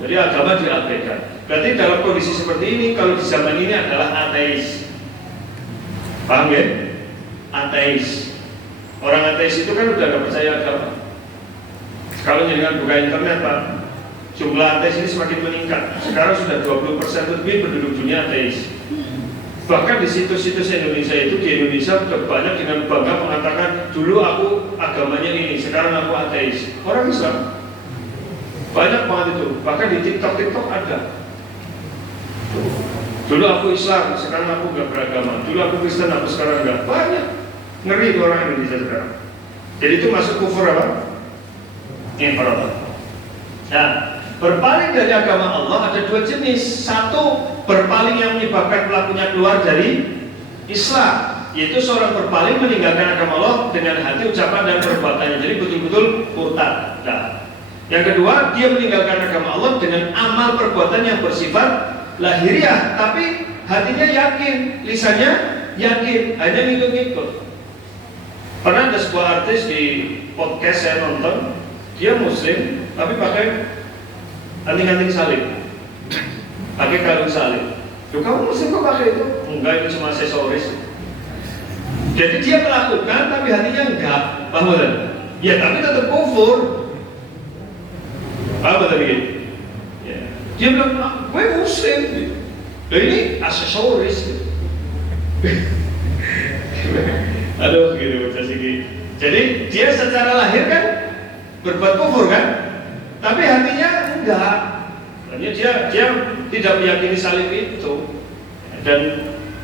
Jadi agama diabaikan. Berarti dalam kondisi seperti ini, kalau di zaman ini adalah ateis. Paham ya? Ateis. Orang ateis itu kan udah gak percaya agama. Kalau dengan buka internet Pak, jumlah ateis ini semakin meningkat. Sekarang sudah 20% lebih penduduk dunia ateis. Bahkan di situs-situs Indonesia itu, di Indonesia sudah banyak dengan bangga mengatakan, dulu aku agamanya ini, sekarang aku ateis. Orang Islam banyak banget itu. Bahkan di TikTok ada. Dulu aku Islam, sekarang aku nggak beragama. Dulu aku Kristen, aku sekarang nggak. Banyak. Ngeri orang Indonesia sekarang. Jadi itu masuk kufur apa? I'rad. Nah, berpaling dari agama Allah ada dua jenis. Satu, berpaling yang menyebabkan pelakunya keluar dari Islam, yaitu seorang berpaling meninggalkan agama Allah dengan hati, ucapan, dan perbuatannya. Jadi betul-betul murtad. Nah, yang kedua, dia meninggalkan agama Allah dengan amal perbuatan yang bersifat lahiriah, tapi hatinya yakin, lisannya yakin, hanya ngikut-ngikut. Pernah ada sebuah artis di podcast saya nonton, dia Muslim, tapi pakai anting-anting salib, pakai kalung salib. Loh, kamu Muslim kok pakai itu? Enggak, itu cuma aksesoris. Jadi dia melakukan, tapi hatinya enggak. Paham kan? Ya, tapi tetap kufur. Apa tadi? Ya. Dia bilang, gue Muslim. Dan ini aksesoris. Aduh, gitu baca sini. Jadi dia secara lahir kan berbuat kufur kan, tapi hatinya enggak. Artinya dia tidak meyakini salib itu, dan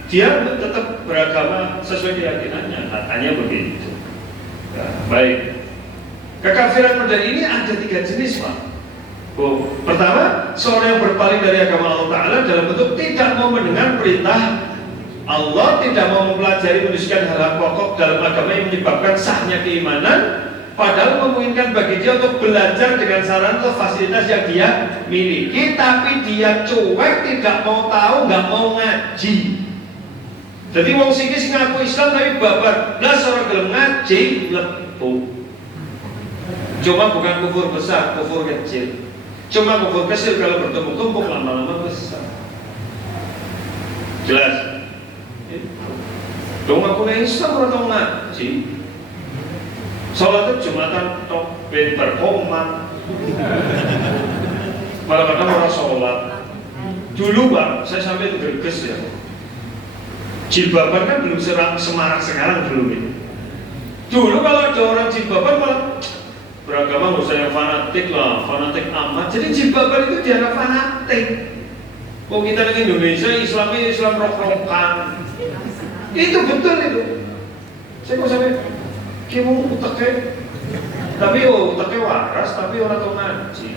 dia tetap beragama sesuai keyakinannya. Katanya begitu. Nah, baik. Kekafiran modern ini ada 3 jenis, Pak. Pertama, seorang yang berpaling dari agama Allah Ta'ala dalam bentuk tidak mau mendengar perintah Allah, tidak mau mempelajari menuliskan hal-hal pokok dalam agama yang menyebabkan sahnya keimanan, padahal memungkinkan bagi dia untuk belajar dengan sarana atau fasilitas yang dia miliki, tapi dia cuek, tidak mau tahu, nggak mau ngaji. Jadi wong sikis ngaku Islam tapi babar, belas orang gelem ngaji, lepu. Cuma bukan kufur besar, kufur kecil. Cuma kufur kecil kalau bertumpuk-tumpuk lama-lama besar. Jelas? Dong aku Islam atau ngaji? Sholatnya Jumatan tok bentar komat. Malah kadang orang sholat. Dulu Pak, saya sampai gerges ya. Jilbaban kan belum semarak sekarang belum ya. Dulu kalau ada orang jilbaban malah beragama nggak usah yang fanatik lah, fanatik amat. Jadi jilbaban itu dianggap fanatik. Kok kita di Indonesia Islamnya Islam rok-rokan. Itu betul itu. Saya kok sampai kamu utaknya, tapi utaknya waras, tapi orang tahu ngaji.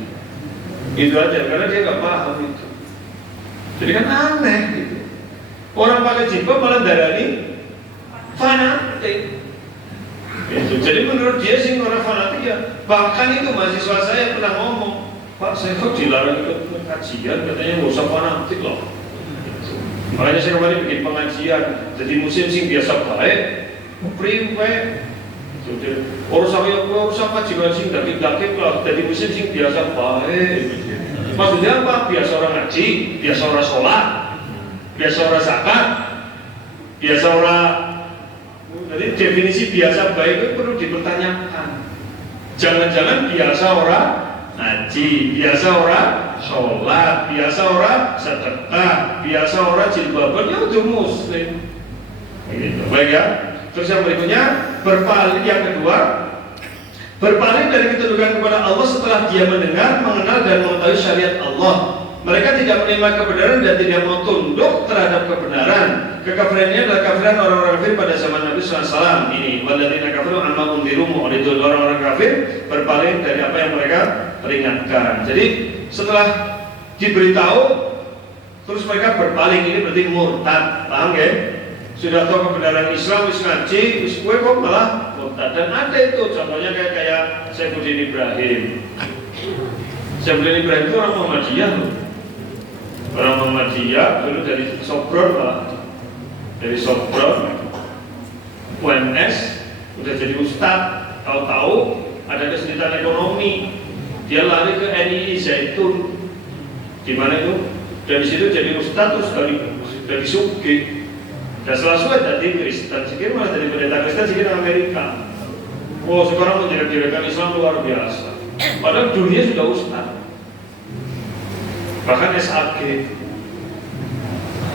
Itu aja, karena dia nggak paham itu. Jadi kan aneh gitu. Orang pakai jilbab malah darani fanatik. Itu. Jadi menurut dia sih orang fanatik ya. Bahkan itu mahasiswa saya pernah ngomong, Pak, saya kok dilarang ikut kajian, katanya nggak usah fanatik loh. Makanya saya kemarin bikin pengajian, jadi muslim sing biasa baik, priwe. Urusan ngaji daging-daging lah, jadi muslim sing biasa baik. Maksudnya apa? Biasa orang ngaji, biasa orang sholat, biasa orang zakat, biasa orang. Jadi definisi biasa baik itu perlu dipertanyakan. Jangan-jangan biasa orang ngaji, biasa orang sholat, biasa orang sedekah, biasa orang jilbaban, ya udah muslim. Gitu. Baik ya. Terus yang berikutnya, berpaling. Yang kedua, berpaling dari ketundukan kepada Allah setelah dia mendengar, mengenal dan mengetahui syariat Allah. Mereka tidak menerima kebenaran dan tidak mau tunduk terhadap kebenaran. Kekafiran ini adalah kafiran orang-orang kafir pada zaman Nabi SAW. Ini walladzina kafaru amma unziru mu'ridun. Orang-orang kafir berpaling dari apa yang mereka peringatkan. Jadi setelah diberitahu, terus mereka berpaling, ini berarti murtad, paham ya? Sudah tahu kebenaran Islam, wis ngaji, wis kue kok malah murtad. Dan ada itu, contohnya kayak Saifuddin Ibrahim. Saifuddin Ibrahim itu orang Muhammadiyah loh. Orang Muhammadiyah dulu dari Sobron lah, dari Sobron, UNS, udah jadi ustadz. Tahu-tahu ada kesulitan ekonomi, dia lari ke NII Zaitun, di mana itu? Dari situ jadi ustadz, terus dari sugih. Dan setelah jadi Kristen, sikir malah jadi pendeta Kristen, sikir Amerika. Oh, sekarang menjadi Islam luar biasa. Padahal dunia sudah ustadz, bahkan SAG.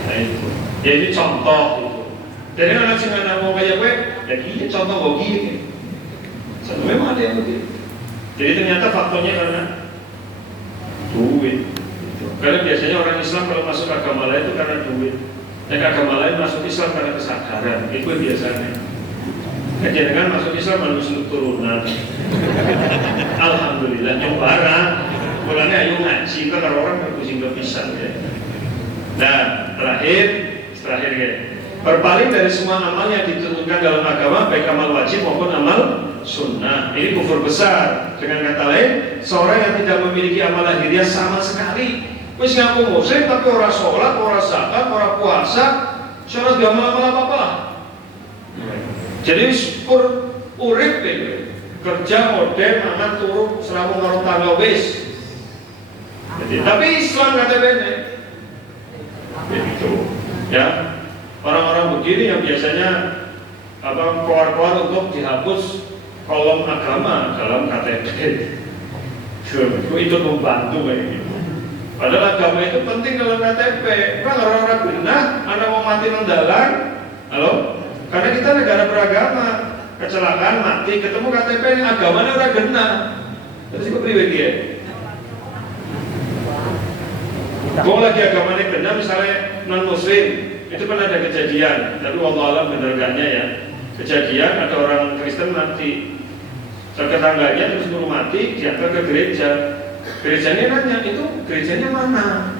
Nah itu, ya ini contoh itu. Jadi anak sih nggak mau kayak gue, ya ini contoh gue gini. Satu memang ada yang begitu. Jadi ternyata faktornya karena duit. Karena biasanya orang Islam kalau masuk agama lain itu karena duit. Dan agama lain masuk Islam karena kesadaran, itu biasanya. Jangan masuk Islam manusia turunan. Alhamdulillah nyobara, mulanya ayo ngaji kan orang berpusing kepisan ya. Nah terakhir ya, berpaling dari semua amal yang ditentukan dalam agama, baik amal wajib maupun amal sunnah. Ini kufur besar. Dengan kata lain, seorang yang tidak memiliki amal lahiriah sama sekali. Wis ngaku muslim tapi orang sholat, orang zakat, orang puasa, sholat gak amal apa-apa lah. Jadi urip kerja modern, mangan turu, serabung karo tangga wis. Tapi Islam kata bene. Begitu. Ya. Orang-orang begini yang biasanya keluar-keluar untuk dihapus kolom agama dalam KTP. Itu membantu kayak gitu. Padahal agama itu penting dalam KTP. Kan orang-orang benar, anak mau mati mendalan, halo? Karena kita negara beragama, kecelakaan mati, ketemu KTP ini agamanya orang benar. Terus itu pribadi ya. Kalau lagi agamanya benar, misalnya non Muslim, itu pernah ada kejadian. Tapi wallahu alam benarkannya ya. Kejadian ada orang Kristen mati, tetangganya terus suruh mati, diantar ke gereja. Gerejanya nanya, itu gerejanya mana?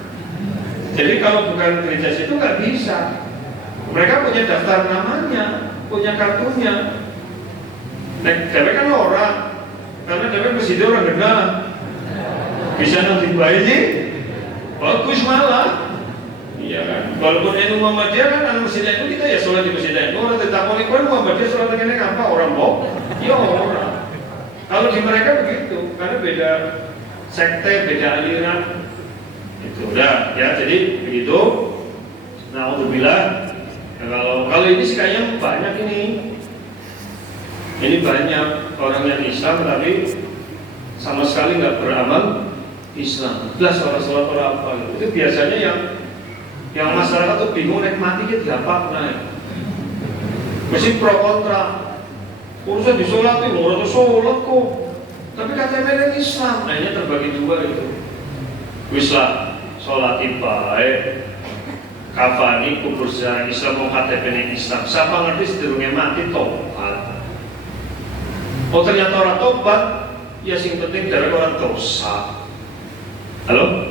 Jadi kalau bukan gereja situ nggak bisa. Mereka punya daftar namanya, punya kartunya. Nah, tapi kan orang, karena tapi presiden orang kenal, bisa nanti bayi sih, bagus malah. Iya kan? Walaupun NU Muhammadiyah kan anak masjid NU kita ya sholat di masjid NU, orang tetap Muhammadiyah Muhammadiyah sholat dengan apa orang mau? Ya orang. Kalau di mereka begitu, karena beda sekte, beda aliran. Itu udah ya, jadi begitu. Nah, alhamdulillah. Nah, kalau ini sih kayaknya banyak ini. Ini banyak orang yang Islam tapi sama sekali nggak beramal Islam. Jelas sholat orang apa gitu. Itu biasanya yang masyarakat tuh bingung nikmatinya diapa naik. Mesti pro kontra. Urusan di sholat itu mau sholat kok. Tapi katanya Islam, nah ini terbagi dua itu. Wislah sholat baik, kafani kubur sejarah Islam mau KTP Islam. Siapa ngerti sedurungnya mati tobat. Oh ternyata orang tobat, ya sing penting dari orang dosa. Halo?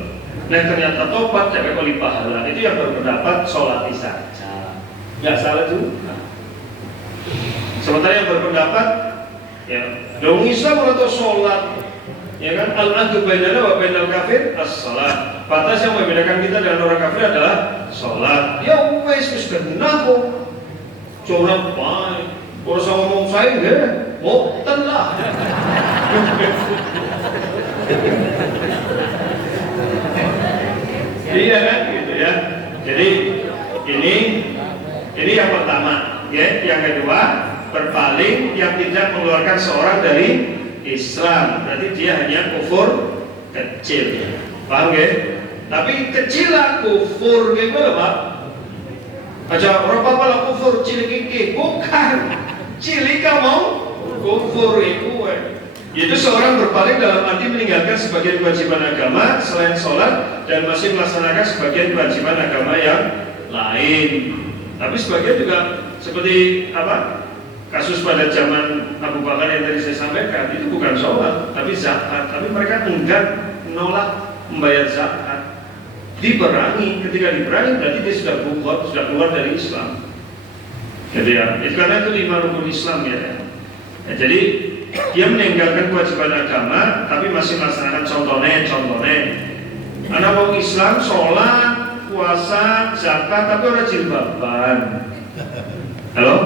Nah ternyata tobat dari kali pahala itu yang berpendapat sholat saja. Nggak salah juga. Sementara yang berpendapat ya, dong Islam atau sholat, ya kan? Al-ahdu bainana wa bainal kafir as-sholat. Batas yang membedakan kita dengan orang kafir adalah sholat. Ya wes benar kok. Coba baik. Orang sama ngomong saya enggak, mau lah. Iya kan, gitu ya. Jadi ini yang pertama, ya. Yang kedua, berpaling yang tidak mengeluarkan seorang dari Islam, berarti dia hanya kufur kecil, paham ya? Tapi kecil lah kufur gitu Pak. Aja orang apa lah kufur cilik iki, bukan cilik kamu kufur itu. Yaitu seorang berpaling dalam arti meninggalkan sebagian kewajiban agama selain sholat dan masih melaksanakan sebagian kewajiban agama yang lain. Tapi sebagian juga seperti apa? Kasus pada zaman Abu Bakar yang tadi saya sampaikan itu bukan sholat, tapi zakat. Tapi mereka enggan menolak membayar zakat. diperangi. Ketika diperangi berarti dia sudah bukhot, sudah keluar dari Islam. Jadi ya, itu karena itu 5 rukun Islam ya. Jadi dia meninggalkan kewajiban agama, tapi masih melaksanakan contohnya. Anak orang Islam sholat, puasa, zakat, tapi orang jilbaban. Halo?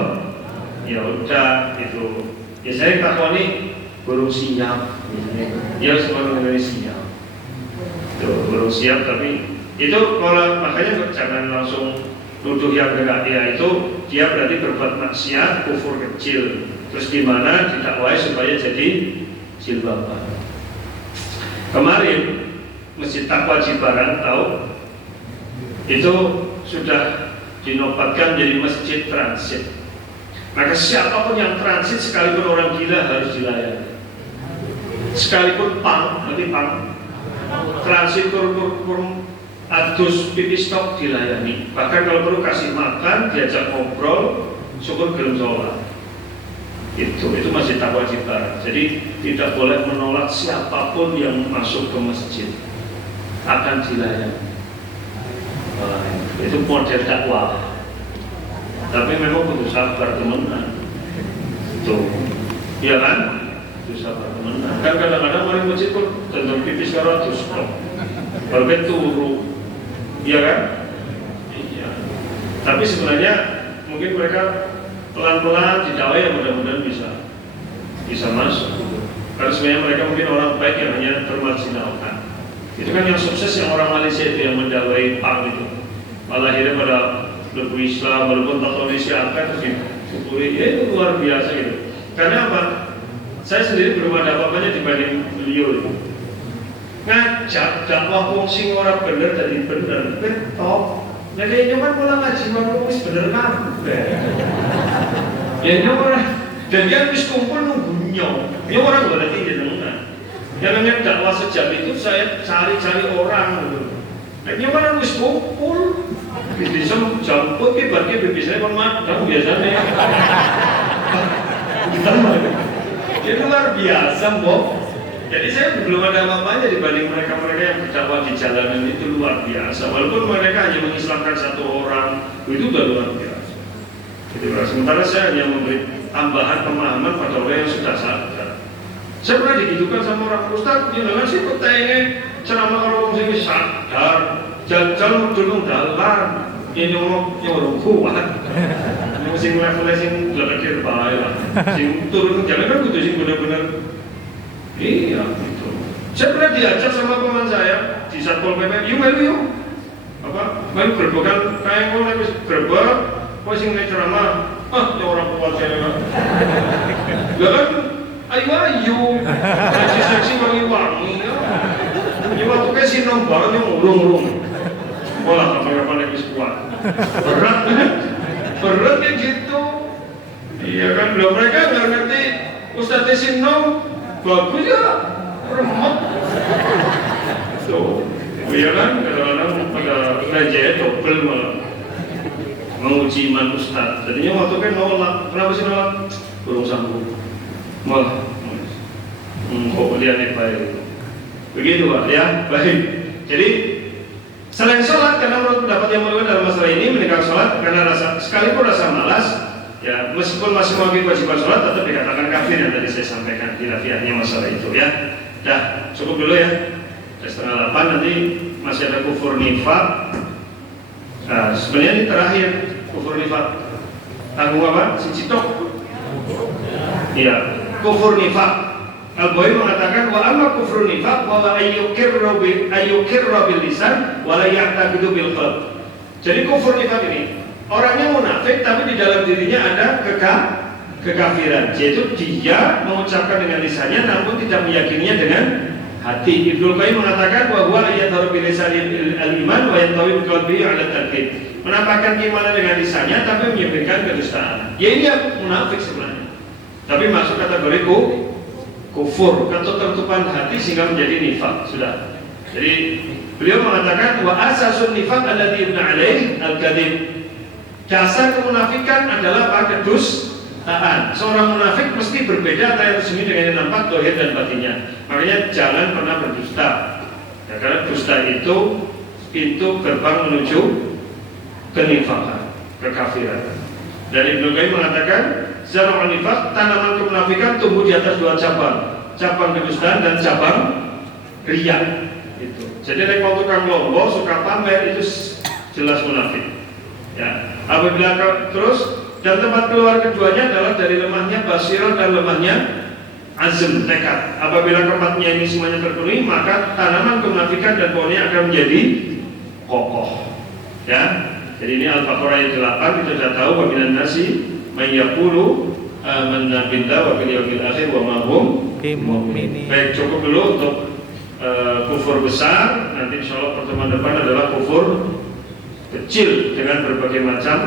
Ya udah itu. Ya saya takoni burung siap. Dia semua mengenai siap. Itu burung siap, tapi itu kalau makanya jangan langsung nuduh yang enggak dia itu dia berarti berbuat maksiat, kufur kecil. Terus gimana didakwai supaya jadi jilbaban. Kemarin Masjid Taqwa Cibarang tahu itu sudah dinobatkan jadi masjid transit. Maka siapapun yang transit sekalipun orang gila harus dilayani. Sekalipun nanti transit kurung adus pipis stok dilayani. Bahkan kalau perlu kasih makan, diajak ngobrol, syukur gelem sholat. Itu masih tak wajib barang. Jadi tidak boleh menolak siapapun yang masuk ke masjid, akan dilayani. Itu model dakwah. Tapi memang butuh sabar teman-teman. Tuh, iya kan? Butuh sabar teman-teman. Kan kadang-kadang mari masjid pun tentang pipis karo adus stok. Berbeda turu, iya kan? Iya. Tapi sebenarnya mungkin mereka pelan-pelan didakwai yang mudah-mudahan bisa masuk. Karena sebenarnya mereka mungkin orang baik yang hanya termarginalkan. Itu kan yang sukses yang orang Malaysia itu yang mendakwai pang itu. Malah akhirnya pada lebih Islam walaupun tak tahu siapa terus disyukuri. Itu luar biasa gitu. Karena apa? Saya sendiri belum ada apa-apanya dibanding beliau itu. Ngajak dakwah wong sing ora bener dadi bener, betok. Nah dia nyoba pola ngaji wong wis bener kabeh. Ya nyoba dan dia wis kumpul nunggu nyong. Ya orang berarti jenengan. Yang namanya dakwah sejam itu saya cari-cari orang gitu. Nah nyoba wis kumpul. Bisa jemput ki bagi bisa kon madang biasanya. Itu luar biasa, Bob. Jadi saya belum ada apa-apanya dibanding mereka-mereka yang berdakwah di jalanan itu luar biasa. Walaupun mereka hanya mengislamkan satu orang, itu sudah luar biasa. Jadi sementara saya hanya memberi tambahan pemahaman pada orang yang sudah sadar. Saya pernah digitukan sama orang Ustaz, jangan sih petenge ceramah orang yang sadar, jangan dulu dalam, ini orang kuat. Yang sing levelnya sing lebih baik lah, sing turun jangan kan gitu sing benar-benar. Iya gitu. Saya pernah diajak sama teman saya di Satpol PP, yuk apa? Main gerbekan kayak ngono wis gerbek, kok sing nek ceramah, ya orang kuat saya kan. Lah kan ayo. Seksi wangi-wangi. Ya waktu ke sinom bareng yang urung-urung. Olah kapan-kapan wis kuat. Berat kayak gitu. Iya kan, belum mereka nggak ngerti Ustadz Sinom bagus ya, remuk. So, iya kan, kadang-kadang pada ngajaya double malah menguji iman Ustadz. Jadinya waktu kan nolak, kenapa sih nolak? Belum sanggup. Malah, kok dia nih baik. Begitu Pak, ya baik. Jadi selain sholat, karena menurut pendapat yang mulia dalam masalah ini meninggalkan sholat karena sekalipun rasa malas. Ya, meskipun masih mewakili kewajiban sholat tetap dikatakan kafir yang tadi saya sampaikan khilafiyahnya masalah itu ya. Dah, cukup dulu ya. Sudah 7:30 nanti masih ada kufur nifaq. Nah, sebenarnya ini terakhir kufur nifaq. Tanggung apa? Citok. Iya, kufur nifaq. Al-Bukhari mengatakan wa amma kufur nifaq wa ayyukirru bil lisan wa la ya'taqidu bil qalb. Jadi kufur nifaq ini orangnya munafik tapi di dalam dirinya ada kekafiran, yaitu dia mengucapkan dengan lisannya namun tidak meyakininya dengan hati. Ibnu Qayyim mengatakan bahwa yadharu bil lisanil al-iman wa yantawi bi qalbihi 'ala at-takdzib. Menampakkan keimanan dengan lisannya tapi menyebabkan kedustaan. Ya ini munafik sebenarnya. Tapi masuk kategori kufur, ketertutupan hati sehingga menjadi nifaq sudah. Jadi beliau mengatakan wa asasun nifaq alladzi ibna alaih al-kadzib. Dasar kemunafikan adalah kedustaan. Seorang munafik mesti berbeda antara yang resmi dengan yang nampak, zahir dan batinnya. Makanya jangan pernah berdusta. Ya, karena dusta itu pintu gerbang menuju kenifakan, kekafiran. Dan Ibnu Qayyim mengatakan, zar'un nifaq, tanaman kemunafikan tumbuh di atas dua cabang, cabang kedustaan dan cabang riya. Itu. Jadi nek mau tukang lomba suka pamer itu jelas munafik. Ya, apabila terus dan tempat keluar keduanya adalah dari lemahnya basirah dan lemahnya azm, tekad. Apabila keempatnya ini semuanya terpenuhi, maka tanaman kemunafikan dan pohonnya akan menjadi kokoh. Ya, jadi ini Al-Baqarah ayat 8 kita sudah tahu wa minan nasi may yaqulu amanna billahi wa bil yawmil akhir wa ma hum bimu'minin. Baik, cukup dulu untuk kufur besar. Nanti insyaallah pertemuan depan adalah kufur kecil dengan berbagai macam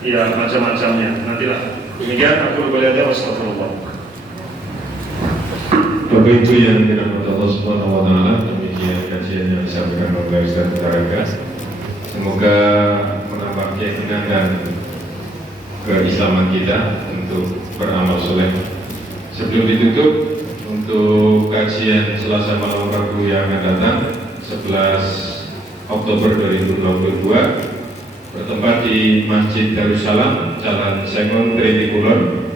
ya macam-macamnya. Nantilah. Demikian aku boleh ada wassalamualaikum. Bapak Ibu yang dirahmati Allah Subhanahu wa taala, demikian kajian yang disampaikan oleh Ustaz Taraka. Semoga menambah keyakinan dan keislaman kita untuk beramal soleh. Sebelum ditutup, untuk kajian Selasa malam Rabu yang akan datang 11 Oktober 2022 bertempat di Masjid Darussalam, Jalan Sengon, Tritikulon,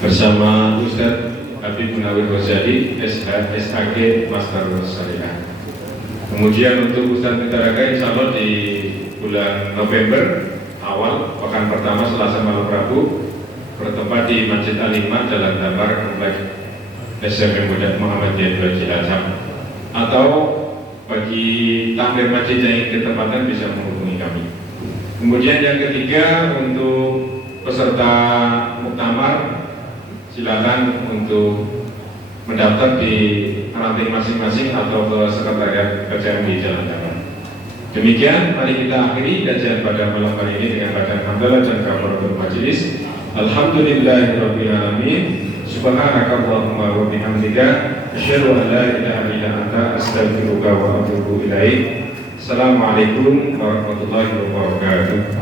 bersama Ustaz Habib Munawir Ghazali, SHSAG Master Syariah. Kemudian untuk Ustaz Taraka, insya Allah di bulan November awal pekan pertama Selasa malam Rabu bertempat di Masjid Al-Iman, Jalan Damar, Kompleks SMP Muhammadiyah Cilacap. Atau bagi takmir masjid yang ingin ketempatan bisa menghubungi kami. Kemudian yang ketiga, untuk peserta muktamar silakan untuk mendaftar di ranting masing-masing atau ke sekretariat KJM di Jalan Damar. Demikian, mari kita akhiri kajian pada malam hari ini dengan bacaan hamdalah dan kafaratul majelis. Alhamdulillahirabbil alamin. Subhanakallahumma wa bihamdika asyhadu an la ilaha illa anta astaghfiruka wa atubu ilaik. Assalamualaikum warahmatullahi wabarakatuh.